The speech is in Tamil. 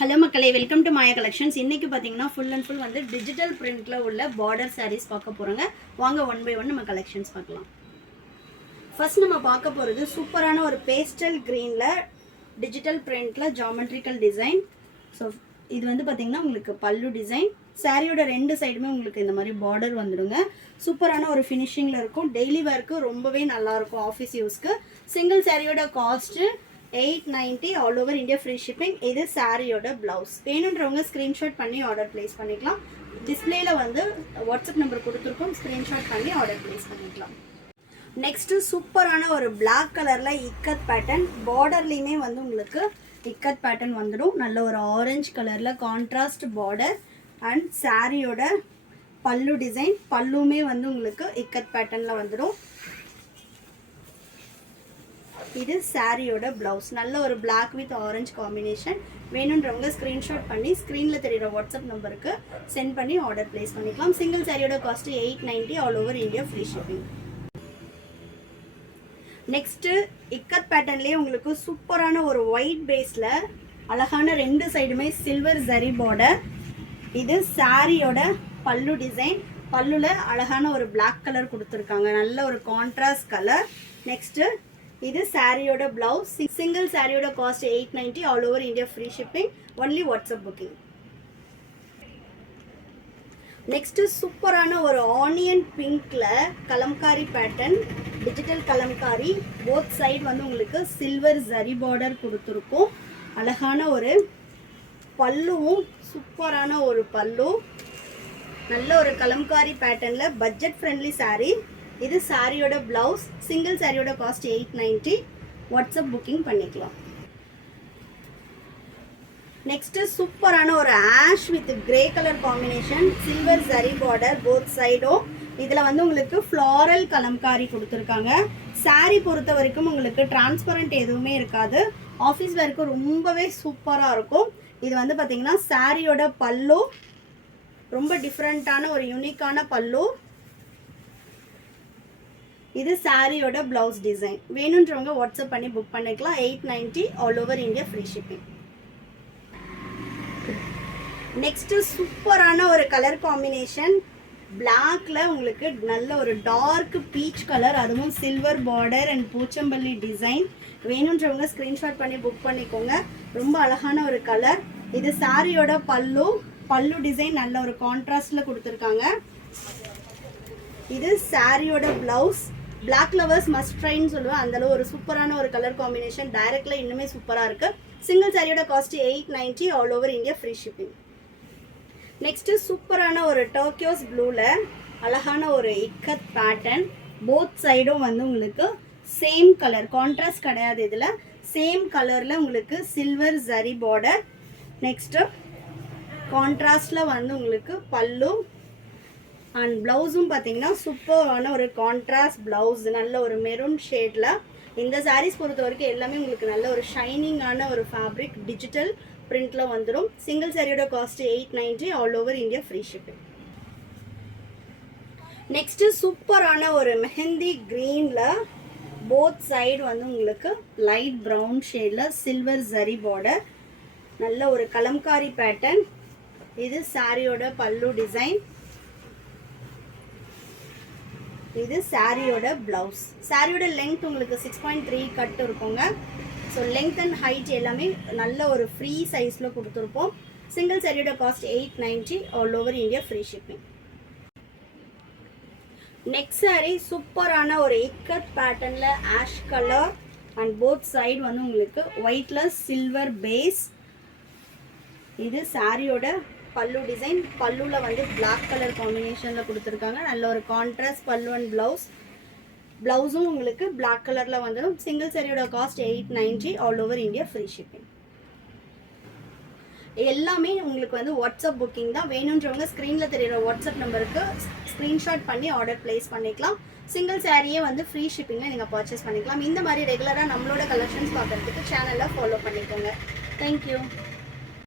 ஹலோ மக்களே, வெல்கம் டு மாயா கலெக்ஷன்ஸ். இன்றைக்கி பார்த்தீங்கன்னா ஃபுல் அண்ட் ஃபுல் வந்து டிஜிட்டல் பிரிண்டில் உள்ள பார்டர் சாரீஸ் பார்க்க போகிறோங்க. வாங்க ஒன் பை ஒன் நம்ம கலெக்ஷன்ஸ் பார்க்கலாம். ஃபர்ஸ்ட் நம்ம பார்க்க போகிறது சூப்பரான ஒரு பேஸ்டல் க்ரீனில் டிஜிட்டல் பிரிண்டில் ஜாமெட்ரிக்கல் டிசைன். ஸோ இது வந்து பார்த்திங்கன்னா உங்களுக்கு பல்லு டிசைன். சாரியோட ரெண்டு சைடுமே உங்களுக்கு இந்த மாதிரி பார்டர் வந்துடுங்க. சூப்பரான ஒரு ஃபினிஷிங்கில் இருக்கும். டெய்லி வேர்க்கு ரொம்பவே நல்லாயிருக்கும் ஆஃபீஸ் யூஸ்க்கு. சிங்கிள் சாரியோட cost 890 all over India free shipping. இது சாரியோட ப்ளவுஸ். வேணுன்றவங்க ஸ்க்ரீன்ஷாட் பண்ணி ஆர்டர் ப்ளேஸ் பண்ணிக்கலாம். டிஸ்பிளேல வந்து வாட்ஸ்அப் நம்பர் கொடுத்துருக்கோம், ஸ்க்ரீன்ஷாட் பண்ணி ஆர்டர் ப்ளேஸ் பண்ணிக்கலாம். நெக்ஸ்ட்டு சூப்பரான ஒரு பிளாக் கலரில் இக்கத் பேட்டர்ன். பார்டர்லேயுமே வந்து உங்களுக்கு இக்கத் பேட்டர்ன் வந்துடும். நல்ல ஒரு ஆரஞ்சு கலரில் கான்ட்ராஸ்ட் பார்டர் அண்ட் சாரியோட பல்லு டிசைன். பல்லுமே வந்து உங்களுக்கு இக்கத் பேட்டர்னில் வந்துடும். இது சாரியோட ப்ளவுஸ். நல்ல ஒரு பிளாக் வித் ஆரஞ்சு காம்பினேஷன். வேணுன்றவங்க ஸ்க்ரீன்ஷாட் பண்ணி ஸ்க்ரீனில் தெரிகிற வாட்ஸ்அப் நம்பருக்கு சென்ட் பண்ணி ஆர்டர் ப்ளேஸ் பண்ணிக்கலாம். சிங்கிள் சாரியோட cost 890 all over India free shipping. Next ikat பேட்டர்ன்லேயே உங்களுக்கு சூப்பரான ஒரு ஒயிட் பேஸில் அழகான ரெண்டு சைடுமே சில்வர் ஜரி பார்டர். இது சாரியோட பல்லு டிசைன். பல்லுல அழகான ஒரு பிளாக் கலர் கொடுத்துருக்காங்க, நல்ல ஒரு கான்ட்ராஸ்ட் கலர். நெக்ஸ்ட்டு இது சாரியோட பிளவுஸ். சிங்கிள் சாரியோட cost 890 all over India free shipping. Only WhatsApp booking. Next சூப்பரான ஒரு ஆனியன் பிங்க்ல Kalamkari pattern, digital Kalamkari. Both side வந்து உங்களுக்கு சில்வர் ஜரி பார்டர் கொடுத்துருக்கும். அழகான ஒரு பல்லுவும் சூப்பரான ஒரு பல்லு. நல்ல ஒரு கலம்காரி பேட்டர்ன்ல பட்ஜெட் ஃப்ரெண்ட்லி சாரீ. இது சாரியோட பிளவுஸ். சிங்கிள் சாரியோட காஸ்ட் 890. வாட்ஸ்அப் புக்கிங் பண்ணிக்கலாம். நெக்ஸ்ட் சூப்பரான ஒரு ash with grey colour combination, silver zari border both சைடும். இதில் வந்து உங்களுக்கு ஃப்ளாரல் கலம்காரி கொடுத்துருக்காங்க. சாரி பொறுத்த வரைக்கும் உங்களுக்கு டிரான்ஸ்பரண்ட் எதுவுமே இருக்காது. ஆஃபீஸ் வேர்க்கு ரொம்பவே சூப்பராக இருக்கும். இது வந்து பார்த்தீங்கன்னா சாரியோட பல்லு. ரொம்ப டிஃப்ரெண்ட்டான ஒரு யூனிக்கான பல்லு. இது சாரியோட பிளவுஸ் டிசைன். வேணுன்றவங்க வாட்ஸ்அப் பண்ணி புக் பண்ணிக்கலாம். 890 all over India free shipping. Next சூப்பரான ஒரு கலர் காம்பினேஷன். பிளாக்ல உங்களுக்கு நல்ல ஒரு டார்க் பீச் கலர், அதுவும் silver border and Pochampally design. வேணுன்றவங்க ஸ்கிரீன்ஷாட் பண்ணி புக் பண்ணிக்கோங்க. ரொம்ப அழகான ஒரு கலர். இது சாரியோட பல்லு. பல்லு டிசைன் நல்ல ஒரு கான்ட்ராஸ்ட்ல கொடுத்துருக்காங்க. இது சாரியோட பிளவுஸ். பிளாக் லவர்ஸ் மஸ்ட் ட்ரைன்னு சொல்லுவேன், அந்தளவு ஒரு சூப்பரான ஒரு கலர் காம்பினேஷன். டைரக்ட்ல இன்னுமே சூப்பராக இருக்கு. சிங்கிள் சாரியோட cost 890 all over India free shipping. Next சூப்பரான ஒரு டர்க்கியோஸ் ப்ளூல அழகான ஒரு இக்கத் பேட்டர்ன். போத் சைடும் வந்து உங்களுக்கு சேம் கலர், கான்ட்ராஸ்ட் கிடையாது. இதில் சேம் கலரில் உங்களுக்கு சில்வர் ஜரி பார்டர். நெக்ஸ்ட் கான்ட்ராஸ்டில் வந்து உங்களுக்கு பல்லு அண்ட் ப்ளவுஸும் பார்த்தீங்கன்னா சூப்பரான ஒரு கான்ட்ராஸ்ட் ப்ளவுஸ். நல்ல ஒரு மெரூன் ஷேடில். இந்த சாரீஸ் பொறுத்த வரைக்கும் எல்லாமே உங்களுக்கு நல்ல ஒரு ஷைனிங்கான ஒரு ஃபேப்ரிக் டிஜிட்டல் பிரிண்டில் வந்துடும். சிங்கிள் சாரியோட cost 890 all over India free shipping. Next சூப்பரான ஒரு மெஹந்தி க்ரீனில் போத் சைடு வந்து உங்களுக்கு லைட் ப்ரௌன் ஷேடில் சில்வர் ஜரி பார்டர். நல்ல ஒரு கலம்காரி பேட்டர்ன். இது சாரியோட பல்லு டிசைன். இது சாரியோட பிளவுஸ். சாரியோட லென்த் உங்களுக்கு 6.3 கட் இருக்குங்க. ஸோ லென்த் அண்ட் ஹைட் எல்லாமே நல்ல ஒரு ஃப்ரீ சைஸில் கொடுத்துருப்போம். சிங்கிள் சாரியோட cost 890 all over India free shipping. Next sorry சூப்பரான ஒரு இக்கத் பேட்டர்னில் ash colour and both side வந்து உங்களுக்கு ஒயிட்ல சில்வர் பேஸ். இது சாரியோட பல்லு டிசைன். பல்லுல வந்து பிளாக் கலர் காம்பினேஷன்ல கொடுத்துருக்காங்க. நல்ல ஒரு கான்ட்ராஸ்ட் பல்லு அண்ட் பிளவுஸ். பிளவுஸும் உங்களுக்கு பிளாக் கலர்ல வந்துடும். சிங்கிள் சாரியோட cost 890 all over India free shipping. எல்லாமே உங்களுக்கு வந்து வாட்ஸ்அப் புக்கிங் தான். வேணுன்றவங்க ஸ்க்ரீன்ல தெரியுற வாட்ஸ்அப் நம்பருக்கு ஸ்க்ரீன்ஷாட் பண்ணி ஆர்டர் பிளேஸ் பண்ணிக்கலாம். சிங்கிள் சாரியே வந்து ஃப்ரீ ஷிப்பிங்ல நீங்க பர்ச்சேஸ் பண்ணிக்கலாம். இந்த மாதிரி ரெகுலரா நம்மளோட கலெக்ஷன்ஸ் பார்க்கறதுக்கு சேனலை ஃபாலோ பண்ணிக்கோங்க. தேங்க்யூ.